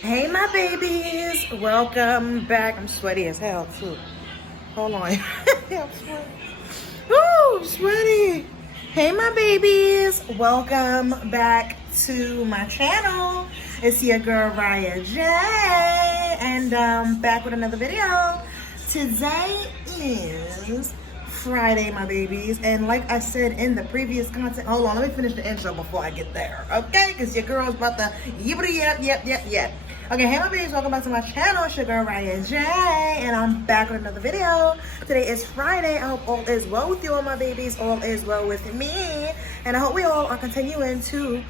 Hey my babies, welcome back. I'm sweaty as hell too. Hold on. I'm sweaty. Woo, sweaty. Hey my babies, welcome back to my channel. It's your girl Riahjaysreality, and back with another video. Today is Friday, my babies, and like I said in the previous content, hold on, let me finish the intro before I get there, okay? Because your girl's about to yep. Okay, hey my babies, welcome back to my channel. It's your girl Riahjay, and I'm back with another video. Today is Friday. I hope all is well with you all, my babies. All is well with me, and I hope we all are continuing to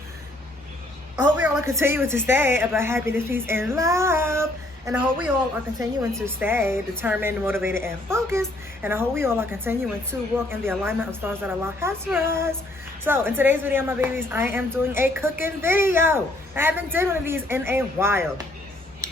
stay about happiness, peace, and love. And I hope we all are continuing to stay determined, motivated, and focused. And I hope we all are continuing to walk in the alignment of stars that Allah has for us. So in today's video, my babies, I am doing a cooking video. I haven't done one of these in a while.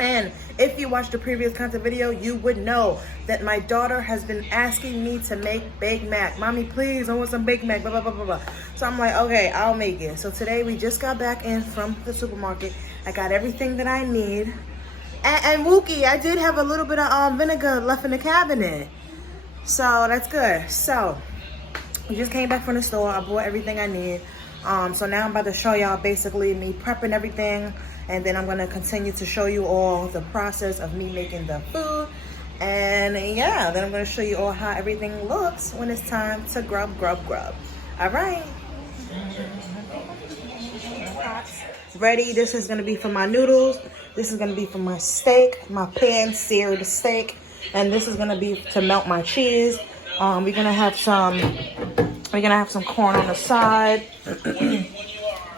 And if you watched the previous content video, you would know that my daughter has been asking me to make Big Mac. Mommy, please, I want some Big Mac, blah, blah, blah, blah, blah. So I'm like, okay, I'll make it. So today we just got back in from the supermarket. I got everything that I need. And Wookie, I did have a little bit of vinegar left in the cabinet. So that's good. So we just came back from the store. I bought everything I need. So now I'm about to show y'all basically me prepping everything. And then I'm going to continue to show you all the process of me making the food. And yeah, then I'm going to show you all how everything looks when it's time to grub. All right. Ready. This is going to be for my noodles. This is going to be for my steak, my pan-seared steak. And this is going to be to melt my cheese. We're going to have some corn on the side.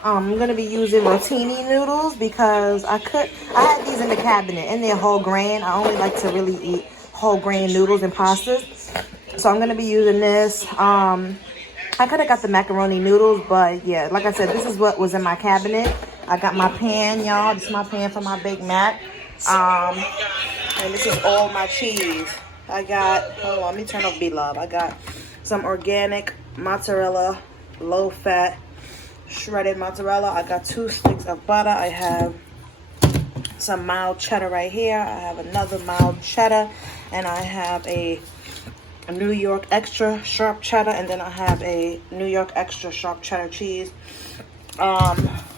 I'm going to be using rotini noodles because I had these in the cabinet and they're whole grain. I only like to really eat whole grain noodles and pastas. So I'm going to be using this. I could have got the macaroni noodles, but yeah, like I said, this is what was in my cabinet. I got my pan, y'all. This is my pan for my Big Mac. And this is all my cheese. I got, hold on, let me turn off B-Love. I got some organic mozzarella, low-fat, shredded mozzarella. I got 2 sticks of butter. I have some mild cheddar right here. I have another mild cheddar. And I have a New York extra sharp cheddar. And then I have a New York extra sharp cheddar cheese.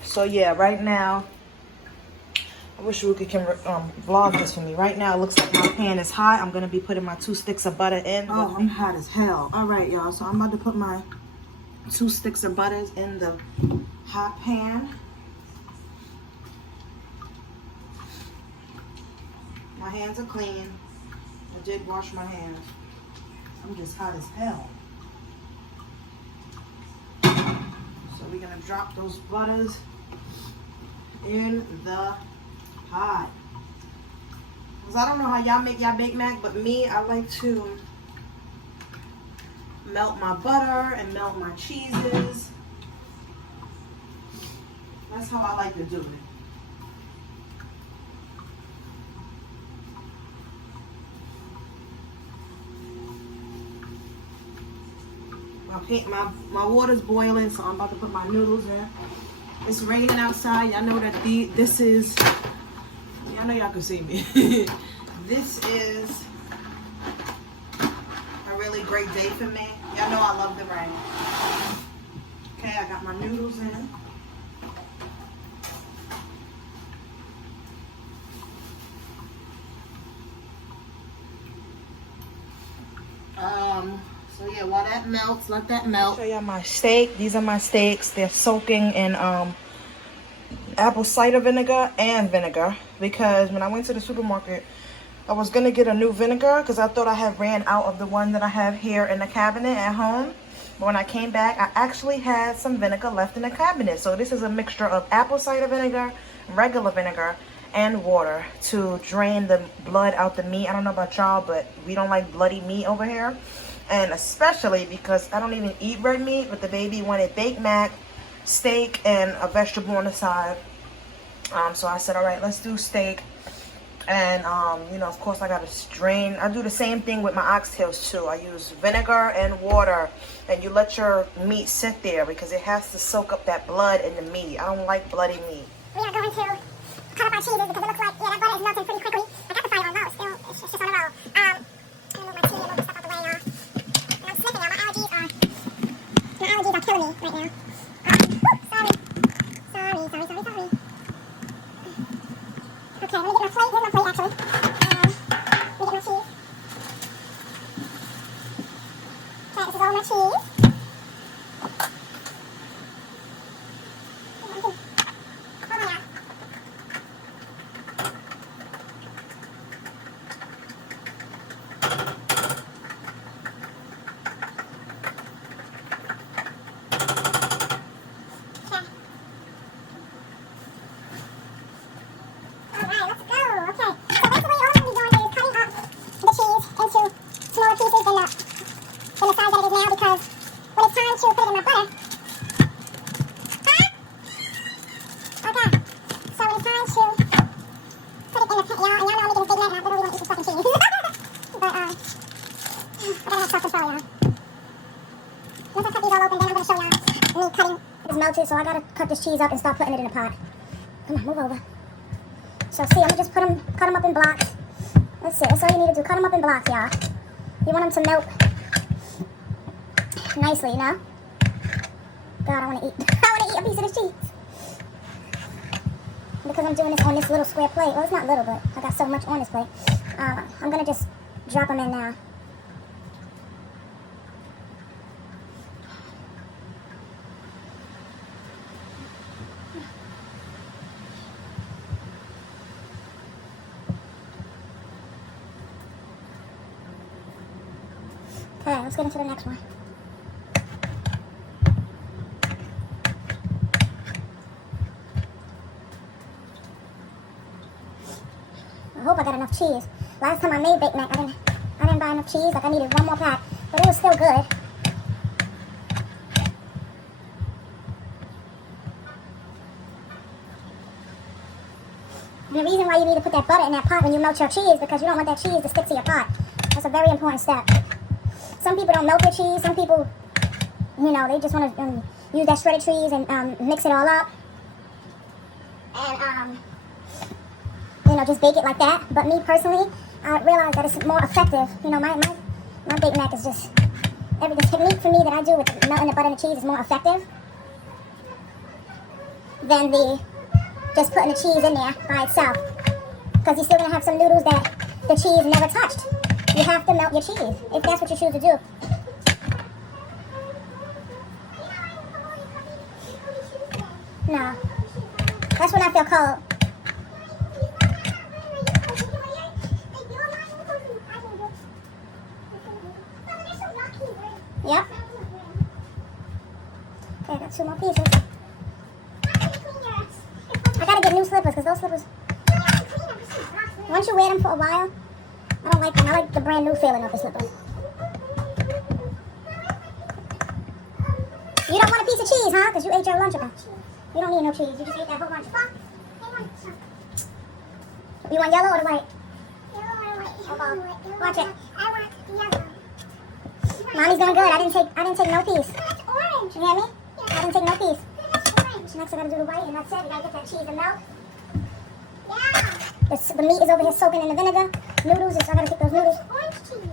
So yeah, right now, I wish Ruki can vlog this for me. Right now, it looks like my pan is hot. I'm going to be putting my 2 sticks of butter in. Oh, I'm hot as hell. All right, y'all. So I'm about to put my 2 sticks of butters in the hot pan. My hands are clean. I did wash my hands. I'm just hot as hell. So we're going to drop those butters in the pot. Because I don't know how y'all make y'all Big Mac, but me, I like to melt my butter and melt my cheeses. That's how I like to do it. My water's boiling, so I'm about to put my noodles in. It's raining outside. Y'all know that this is, y'all know y'all can see me. This is a really great day for me. Y'all know I love the rain. Okay, I got my noodles in. So yeah, while that melts, let that melt. Show y'all my steak. These are my steaks. They're soaking in apple cider vinegar and vinegar, because when I went to the supermarket, I was gonna get a new vinegar because I thought I had ran out of the one that I have here in the cabinet at home. But when I came back, I actually had some vinegar left in the cabinet. So this is a mixture of apple cider vinegar, regular vinegar, and water to drain the blood out the meat. I don't know about y'all, but we don't like bloody meat over here. And especially because I don't even eat red meat, but the baby wanted Big Mac, steak, and a vegetable on the side. So I said, all right, let's do steak. And, you know, of course I got to strain. I do the same thing with my oxtails too. I use vinegar and water, and you let your meat sit there because it has to soak up that blood in the meat. I don't like bloody meat. We are going to cut up our cheeses because it looks like Okay, let me get my plate. Here's my plate, actually. Let me get my cheese. Okay, this is all my cheese. Melted, so I gotta cut this cheese up and start putting it in a pot. Come on, move over. So see, I'm gonna just cut them up in blocks. That's it. That's all you need to do. Cut them up in blocks, y'all. You want them to melt nicely, you know? God, I wanna eat. I wanna eat a piece of this cheese. Because I'm doing this on this little square plate. Well, it's not little, but I got so much on this plate. I'm gonna just drop them in now. Okay, let's get into the next one. I hope I got enough cheese. Last time I made baked mac, I didn't buy enough cheese. Like I needed one more pack, but it was still good. The reason why you need to put that butter in that pot when you melt your cheese because you don't want that cheese to stick to your pot. That's a very important step. Some people don't melt their cheese. Some people, you know, they just want to use that shredded cheese and mix it all up. And, you know, just bake it like that. But me personally, I realize that it's more effective. You know, my baked mac is just, the technique for me that I do with melting the butter and the cheese is more effective than just putting the cheese in there by itself. Because you're still going to have some noodles that the cheese never touched. You have to melt your cheese, if that's what you choose to do. No. That's when I feel cold. Yep. Okay, I got 2 more pieces. I gotta get new slippers, because those slippers, once you wear them for a while, I don't like them. I like the brand new feeling of the slippers. You don't want a piece of cheese, huh? Because you ate your lunch about. You don't need no cheese. You just ate that whole lunch. You want yellow or the white? Yellow. Watch it. I want yellow. Mommy's doing good. I didn't take no piece. That's orange. You hear me? I didn't take no piece. Next I gotta do the white, and that's it. We gotta get that cheese to melt. Yeah. The meat is over here soaking in the vinegar. Noodles, I gotta get those noodles. Orange cheese.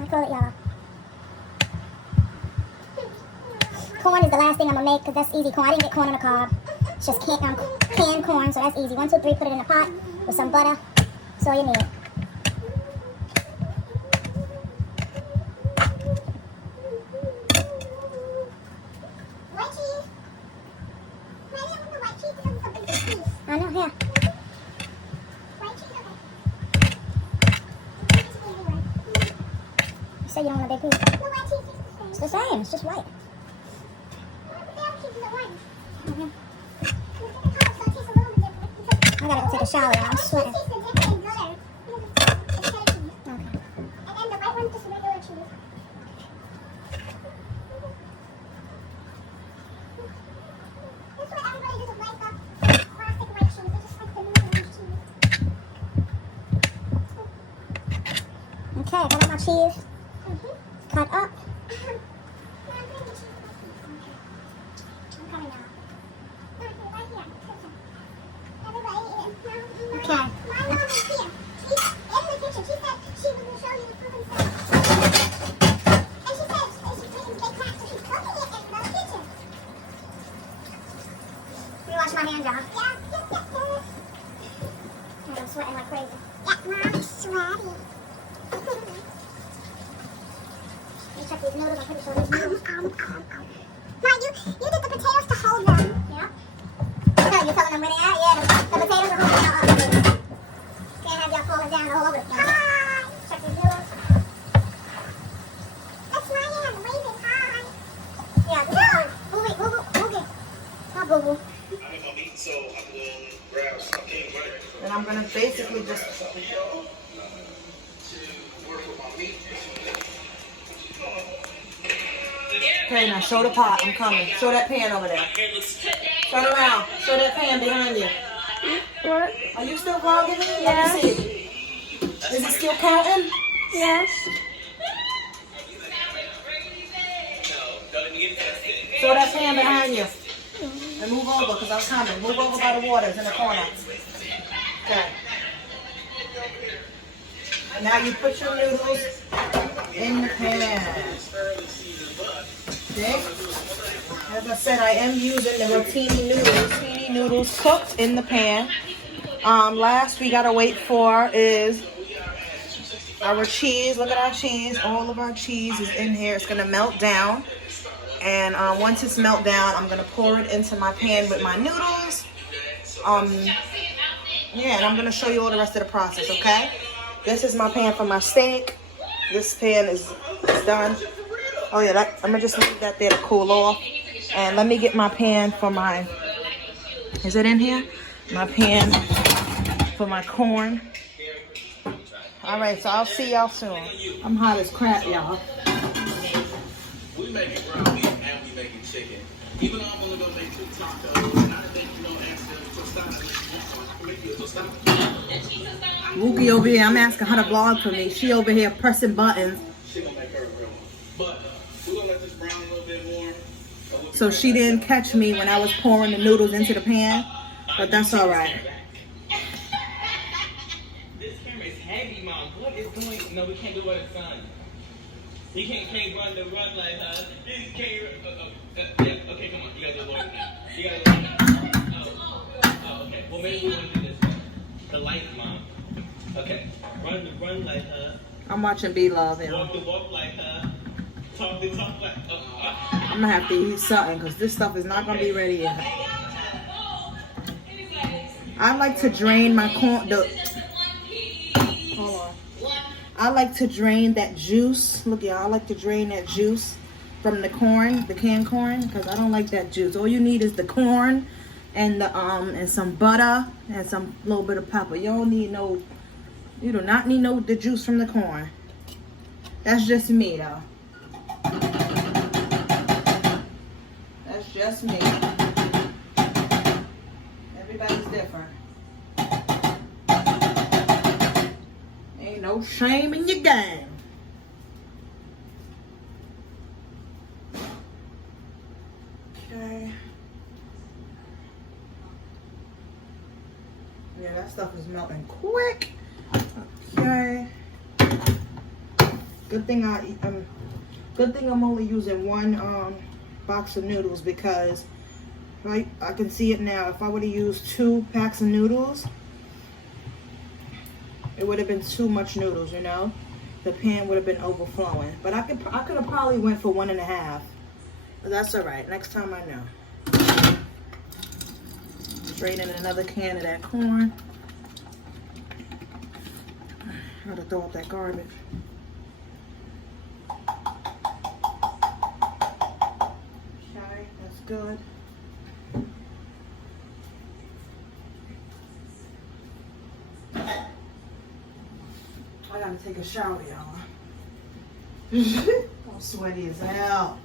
I call it yellow. Corn is the last thing I'm gonna make because that's easy corn. I didn't get corn on the cob. It's just canned corn, so that's easy. 1, 2, 3, put it in a pot with some butter. That's all you need. White cheese. Maybe I want the white cheese because it's a big piece. I know, yeah. White cheese, okay. You said you don't want a big piece. The white cheese is the same. It's the same. It's just white. I gotta go take a shower now. I'm sweating. Okay, I got my cheese cut up. Okay. Let me wash my hands, y'all. sweating like crazy. Yeah, Mom's sweaty. Let me check these noodles. I'm pretty sure these noodles. Now, you did the potatoes to hold them. Yeah. No, you're telling them where they are? Yeah, the potatoes are holding y'all up. Can't have y'all falling down all over the place. Hi. Check these noodles. That's my hand waving. Hi. Yeah, no. Boogie, boo-boo, boogie. Not boo-boo. I'm in my meat, so I'm going to grab something right And I'm gonna basically just. to work with my meat. Okay, now show the pot. I'm coming. Show that pan over there. Turn around. Show that pan behind you. What? Are you still vlogging me? Yeah. Let me see. Is it still counting? Yes. Show that pan behind you. And move over, because I'm coming. Move over by the waters in the corner. Okay. Now you put your noodles in the pan. Okay? As I said, I am using the rotini noodles. Rotini noodles cooked in the pan. Last we gotta wait for is our cheese. Look at our cheese. All of our cheese is in here. It's gonna melt down. And once it's melt down, I'm gonna pour it into my pan with my noodles. Yeah, and I'm gonna show you all the rest of the process, okay? This is my pan for my steak. This pan is done. Oh yeah, I'm gonna just leave that there to cool off. And let me get my pan for my, is it in here? My pan for my corn. All right, so I'll see y'all soon. I'm hot as crap, y'all. We making ground beef and we making chicken. Even though I'm only gonna make 2 tacos, and I think you don't ask them for make you a tostada. Wookie over here, I'm asking her to vlog for me. She over here pressing buttons. She gonna make her a real one. But we're gonna let this brown a little bit more. So she didn't catch me when I was pouring the noodles into the pan, but that's all right. This camera is heavy, Mom. What is going? No, we can't do what it's done. You can't run like her. You can't. Yeah, okay, come on. You gotta do it now. You gotta do it now. Oh, okay. Well, maybe we want to do this one. The light, Mom. Okay. Run like her. I'm watching B-Love, y'all. Walk like her. Talk like. I'm gonna have to eat something because this stuff is not gonna be ready yet. I like to drain my corn. Hold on. I like to drain that juice. Look, y'all. I like to drain that juice from the corn, the canned corn, because I don't like that juice. All you need is the corn and the and some butter and some little bit of pepper. You don't need no. You do not need the juice from the corn. That's just me, though. That's just me. Everybody's different. Ain't no shame in your game. Okay. Yeah, that stuff is melting quick. Okay. Good thing I'm only using one box of noodles because right, I can see it now. If I would have used 2 packs of noodles, it would have been too much noodles, you know. The pan would have been overflowing. But I could have probably went for 1.5. But that's all right. Next time I know. Draining another can of that corn. Gotta throw out that garbage. Okay, that's good. I gotta take a shower, y'all. I'm sweaty as hell.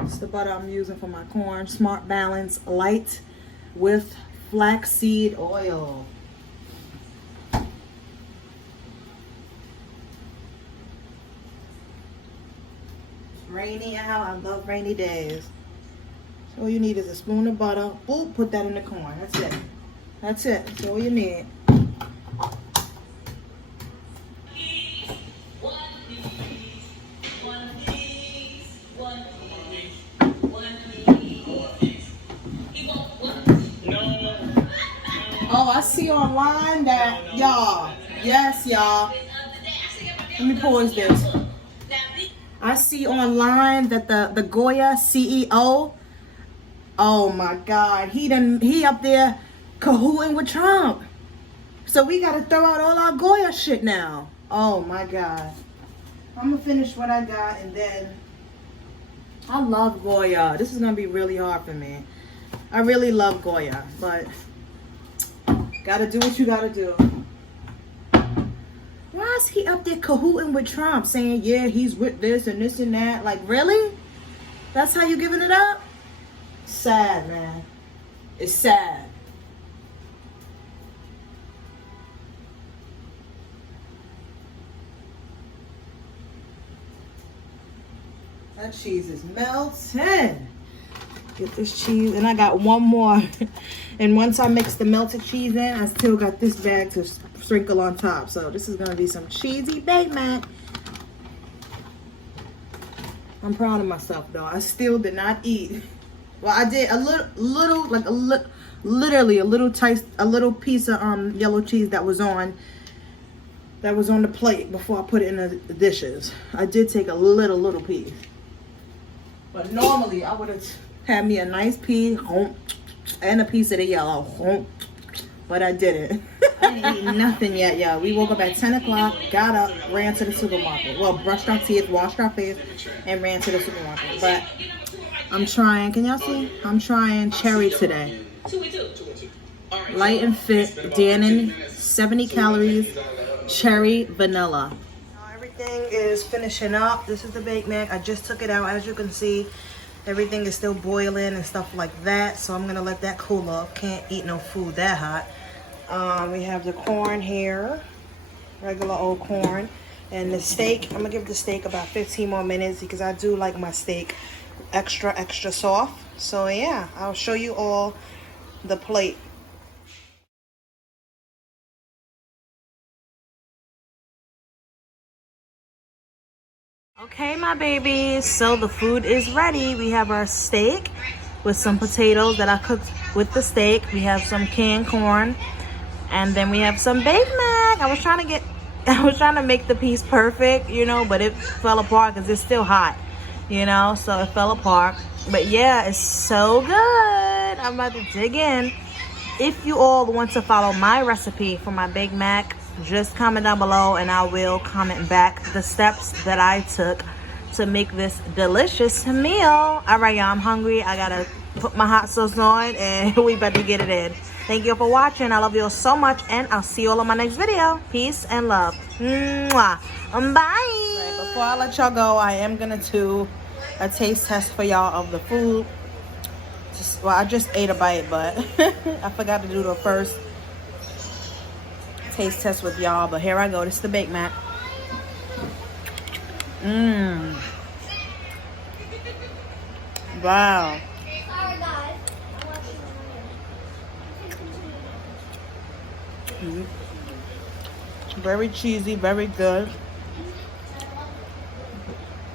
It's the butter I'm using for my corn. Smart Balance Light with flaxseed oil. It's rainy out. I love rainy days. So all you need is a spoon of butter. Ooh, put that in the corn. That's it. That's it. That's all you need. see online that, y'all, yes, y'all. Let me pause this. I see online that the Goya CEO, oh my God, he up there cahooting with Trump. So we gotta throw out all our Goya shit now. Oh my God. I'm gonna finish what I got and then I love Goya. This is gonna be really hard for me. I really love Goya, but gotta do what you gotta do. Why is he up there cahooting with Trump saying, yeah, he's with this and this and that? Like, really? That's how you giving it up? Sad, man. It's sad. That cheese is melting. Get this cheese. And I got one more. And once I mix the melted cheese in, I still got this bag to sprinkle on top. So this is going to be some cheesy Big Mac. I'm proud of myself, though. I still did not eat. Well, I did a literally a little piece of yellow cheese that was on the plate before I put it in the dishes. I did take a little piece. But normally I would have had me a nice piece and a piece of the yellow. But I didn't. I didn't eat nothing yet, y'all. We woke up at 10 o'clock, got up, ran to the supermarket. Well, brushed our teeth, washed our face, and ran to the supermarket. But I'm trying, can y'all see? I'm trying cherry today. Light and fit, Dannon, 70 calories, cherry vanilla. Everything is finishing up. This is the Big Mac. I just took it out. As you can see, everything is still boiling and stuff like that. So I'm going to let that cool off. Can't eat no food that hot. We have the corn here. Regular old corn. And the steak, I'm going to give the steak about 15 more minutes because I do like my steak extra soft. So yeah, I'll show you all the plate. Okay, my babies, so the food is ready. We have our steak with some potatoes that I cooked with the steak. We have some canned corn, and then we have some Big Mac. I was trying to make the piece perfect, you know, but it fell apart because it's still hot, you know, so it fell apart. But yeah, it's so good. I'm about to dig in. If you all want to follow my recipe for my Big Mac, just comment down below and I will comment back the steps that I took to make this delicious meal. All right, y'all, I'm hungry. I gotta put my hot sauce on and we better get it in. Thank you for watching. I love you all so much and I'll see you all in my next video. Peace and love. Mwah. Bye. Right, before I let y'all go, I am gonna do a taste test for y'all of the food. Well, I just ate a bite, but I forgot to do the first taste test with y'all. But here I go. This is the Big Mac. Wow. Very cheesy, very good.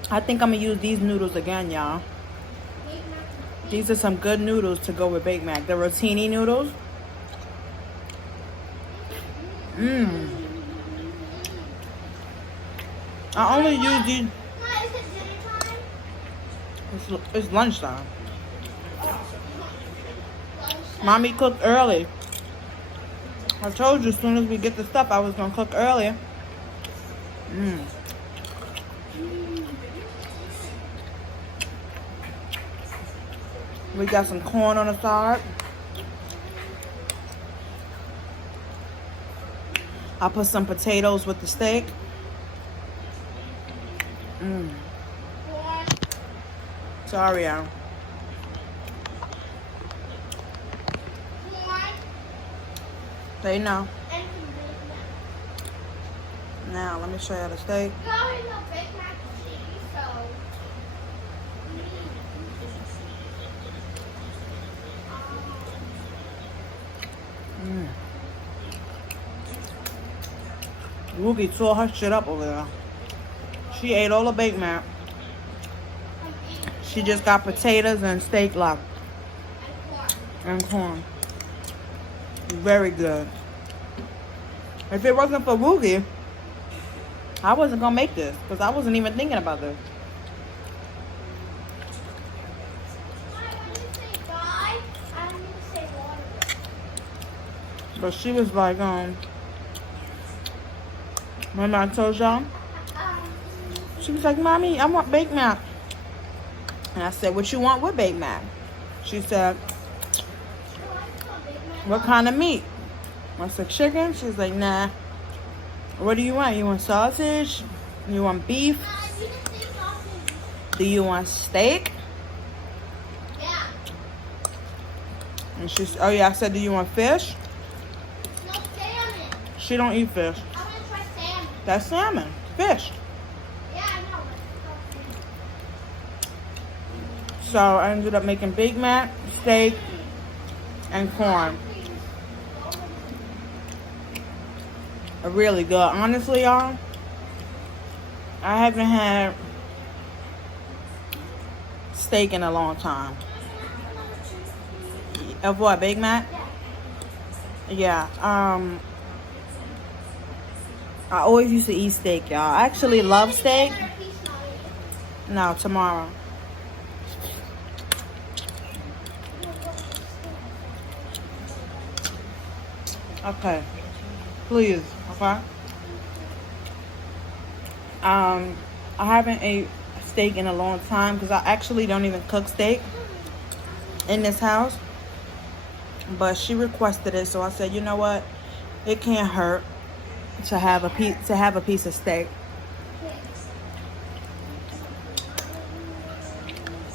I think I'm gonna use these noodles again, y'all. These are some good noodles to go with Big Mac. The rotini noodles. I only use these. It's lunchtime. Mommy cooked early. I told you as soon as we get the stuff, I was gonna cook earlier. We got some corn on the side. I put some potatoes with the steak. Sorry, y'all. They know. Now, let me show you the steak. Woogie tore her shit up over there. She ate all the Big Mac. She just got potatoes and steak left. And corn. Very good. If it wasn't for Woogie, I wasn't gonna make this because I wasn't even thinking about this. But she was like, remember I told y'all? She was like, Mommy, I want baked mac. And I said, what you want with baked mac? She said, what kind of meat? I said, chicken? She's like, nah. What do you want? You want sausage? You want beef? Do you want steak? Yeah. And she's, oh yeah, I said, do you want fish? No salmon. She don't eat fish. I want to try salmon. That's salmon. Fish. Yeah, I know. So I ended up making Big Mac, steak, and corn. Really good. Honestly, y'all, I haven't had steak in a long time. Of what, Big Mac? Yeah. I always used to eat steak, y'all. I actually love steak. No, tomorrow. Okay. Please, okay? I haven't ate steak in a long time because I actually don't even cook steak in this house. But she requested it, so I said, you know what? It can't hurt to have a piece of steak.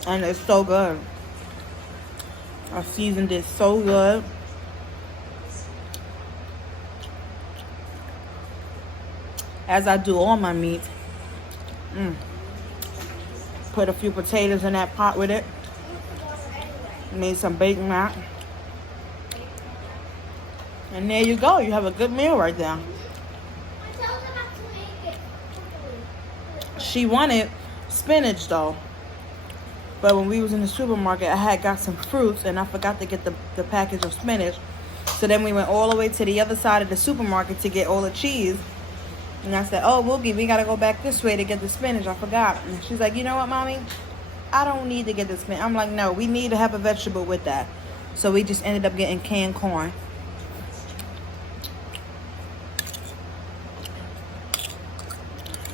And it's so good. I seasoned it so good. As I do all my meat. Put a few potatoes in that pot with it. Made some baked mac. And there you go. You have a good meal right there. She wanted spinach though. But when we was in the supermarket, I had got some fruits and I forgot to get the package of spinach. So then we went all the way to the other side of the supermarket to get all the cheese. And I said, oh, Woogie, we got to go back this way to get the spinach. I forgot. And she's like, you know what, Mommy? I don't need to get the spinach. I'm like, no, we need to have a vegetable with that. So we just ended up getting canned corn.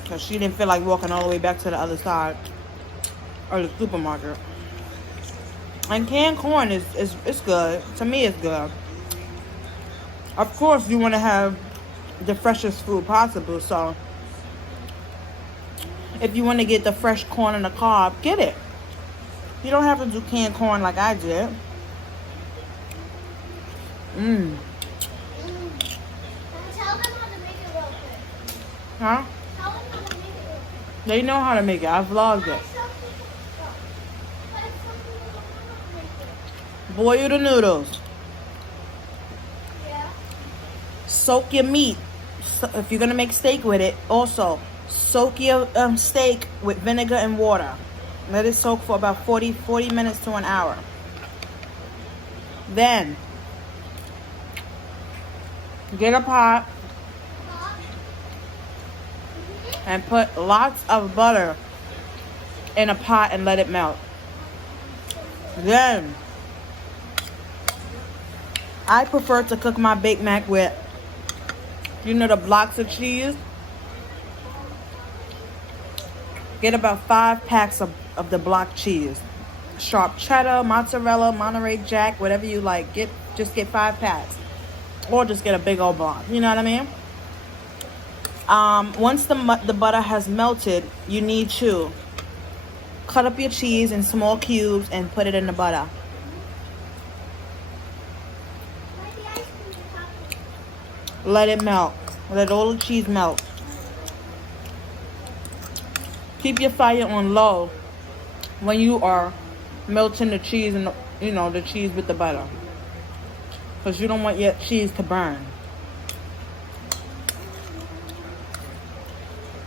Because she didn't feel like walking all the way back to the other side. Or the supermarket. And canned corn is good. To me, it's good. Of course, you want to have the freshest food possible, so if you want to get the fresh corn on the cob, get it. You don't have to do canned corn like I did. Tell them how to make it real quick. Huh? Tell them how to make it real quick. They know how to make it. I vlogged it. Boil the noodles. Yeah. Soak your meat. So if you're gonna make steak with it, also soak your steak with vinegar and water. Let it soak for about 40 minutes to an hour. Then get a pot and put lots of butter in a pot and let it melt. Then I prefer to cook my Big Mac with, you know, the blocks of cheese. Get about 5 packs of the block cheese. Sharp cheddar, mozzarella, Monterey Jack, whatever you like. Just get 5 packs. Or just get a big old block. You know what I mean? Once the butter has melted, you need to cut up your cheese in small cubes and put it in the butter. Let it melt. Let all the cheese melt. Keep your fire on low when you are melting the cheese and the cheese with the butter, because you don't want your cheese to burn.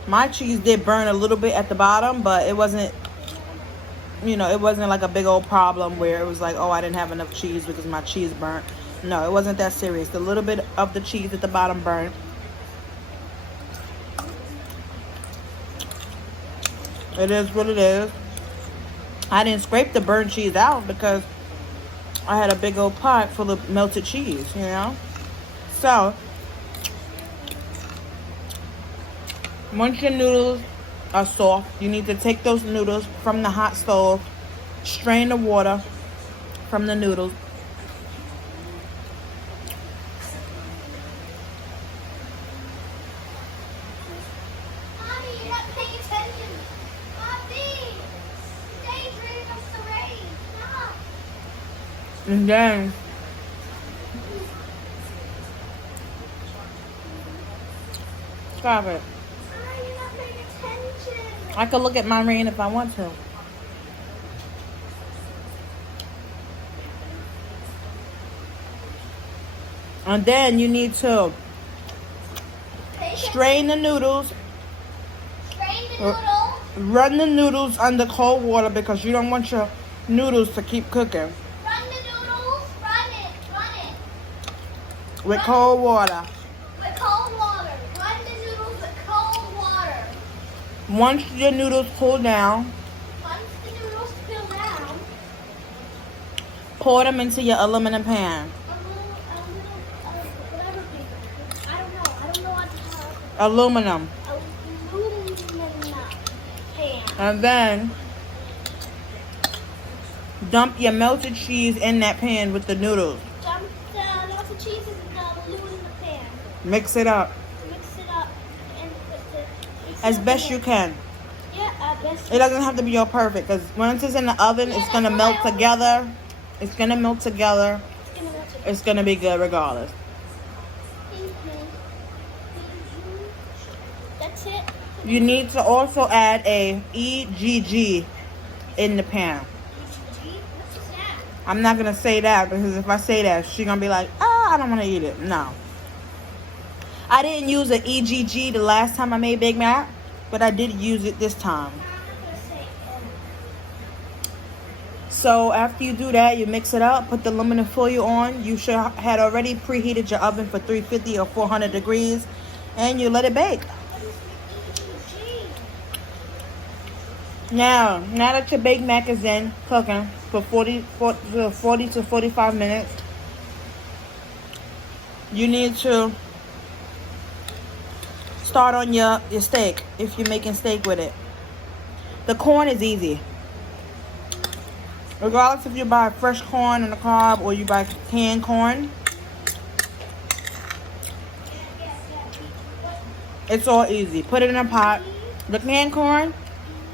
My cheese did burn a little bit at the bottom, but it wasn't, it wasn't like a big old problem where it was like, oh, I didn't have enough cheese because my cheese burnt. No, it wasn't that serious. The little bit of the cheese at the bottom burnt. It is what it is. I didn't scrape the burnt cheese out because I had a big old pot full of melted cheese, you know? So, once your noodles are soft, you need to take those noodles from the hot stove, strain the water from the noodles. Mommy, you're not paying attention. Mommy, daydream of the rain. Stop. And then stop it. Mommy, you're not paying attention. I could look at my rain if I want to. And then you need to strain the noodles, Strain the noodle. run the noodles under cold water because you don't want your noodles to keep cooking Run the noodles. Run it. with cold water. With cold water. Run the noodles with cold water. Once your noodles cool down, Once the noodles cool down, pour them into your aluminum pan. whatever paper. I don't know what to call it. Aluminum. Aluminum pan. And then dump your melted cheese in that pan with the noodles. Dump the melted cheese in the aluminum pan. Mix it up Mix it up and put the... as best you can. Yeah, best. It doesn't have to be all perfect because once it's in the oven, it's going to melt together. It's going to melt together. It's gonna melt it. It's going to be good regardless. That's it. You need to also add a EGG in the pan. What's that? I'm not going to say that because if I say that, she's going to be like, I don't want to eat it. No. I didn't use an EGG the last time I made Big Mac, but I did use it this time. I'm not gonna say So after you do that, you mix it up, put the aluminum foil on. You should had already preheated your oven for 350 or 400 degrees, and you let it bake. Now that your Big Mac is in cooking for 40 to 45 minutes, you need to start on your steak if you're making steak with it. The corn is easy. Regardless if you buy fresh corn in the cob or you buy canned corn, it's all easy. Put it in a pot. The canned corn,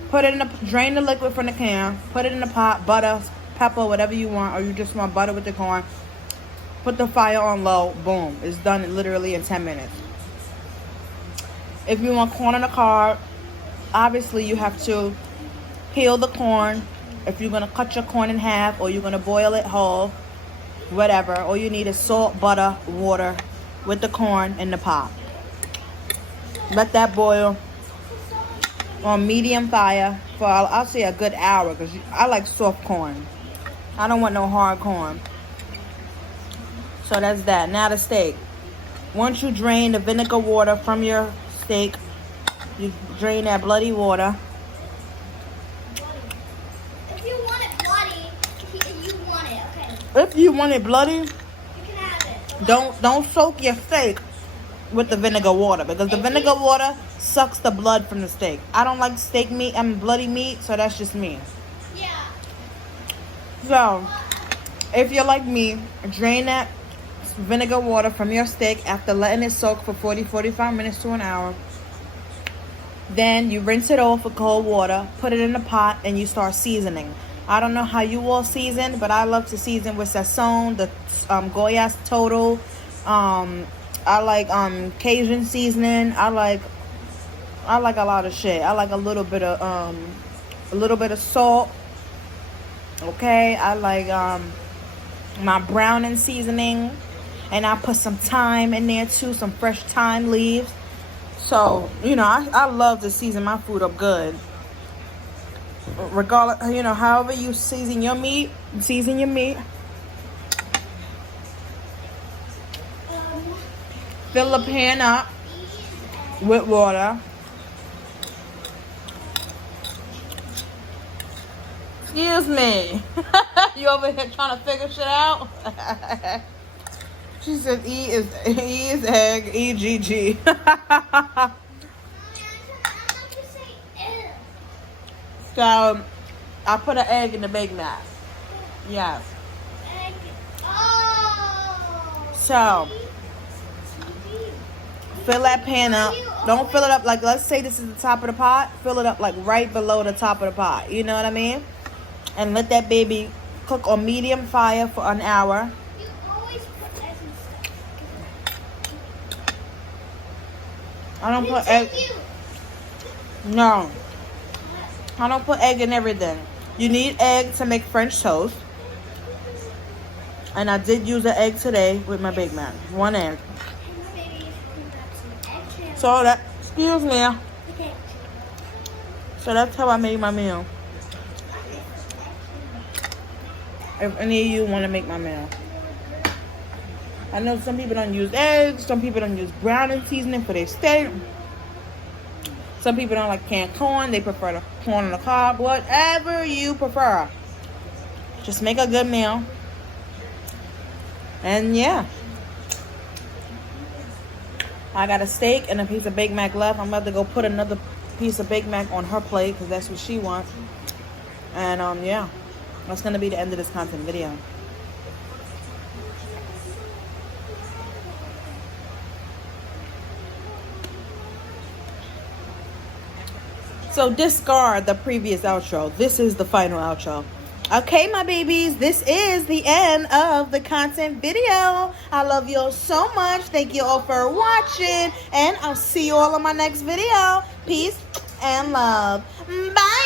put it in drain the liquid from the can, put it in the pot, butter, pepper, whatever you want, or you just want butter with the corn. Put the fire on low, boom. It's done literally in 10 minutes. If you want corn in the cob, obviously you have to peel the corn. If you're going to cut your corn in half or you're going to boil it whole, whatever. All you need is salt, butter, water with the corn in the pot. Let that boil on medium fire for, I'll say, a good hour because I like soft corn. I don't want no hard corn. So that's that. Now the steak. Once you drain the vinegar water from your steak, you drain that bloody water. If you want it bloody, you want it, okay? If you want it bloody, You can have it. don't soak your steak with the vinegar water because the vinegar water sucks the blood from the steak. I don't like steak meat and bloody meat, so that's just me. Yeah. So, if you're like me, drain that vinegar water from your steak after letting it soak for 40-45 minutes to an hour. Then you rinse it off with cold water, put it in a pot, and you start seasoning. I don't know how you all season, but I love to season with Sazon, the Goya's Total. I like Cajun seasoning. I like a lot of shit. I like a little bit of salt. Okay, I like my browning seasoning, and I put some thyme in there too, some fresh thyme leaves. So, you know, I love to season my food up good. Regardless, you know, however you season your meat. Fill the pan up with water. Excuse me. You over here trying to figure shit out? She said E is egg, EGG. So, I put an egg in the Big Mac. Yes. So, fill that pan up. Don't fill it up like, let's say this is the top of the pot. Fill it up like right below the top of the pot. You know what I mean? And let that baby cook on medium fire for an hour. You always put eggs and I don't put egg. No. I don't put egg in everything. You need egg to make French toast. And I did use an egg today with my Big Mac. 1 egg. So that, excuse me. So that's how I made my meal. If any of you want to make my meal. I know some people don't use eggs. Some people don't use browning seasoning for their steak. Some people don't like canned corn. They prefer the corn on the cob. Whatever you prefer. Just make a good meal. And yeah. I got a steak and a piece of Big Mac left. I'm about to go put another piece of Big Mac on her plate because that's what she wants. And yeah. That's going to be the end of this content video. So discard the previous outro. This is the final outro. Okay, my babies, this is the end of the content video. I love you all so much. Thank you all for watching. And I'll see you all in my next video. Peace and love. Bye.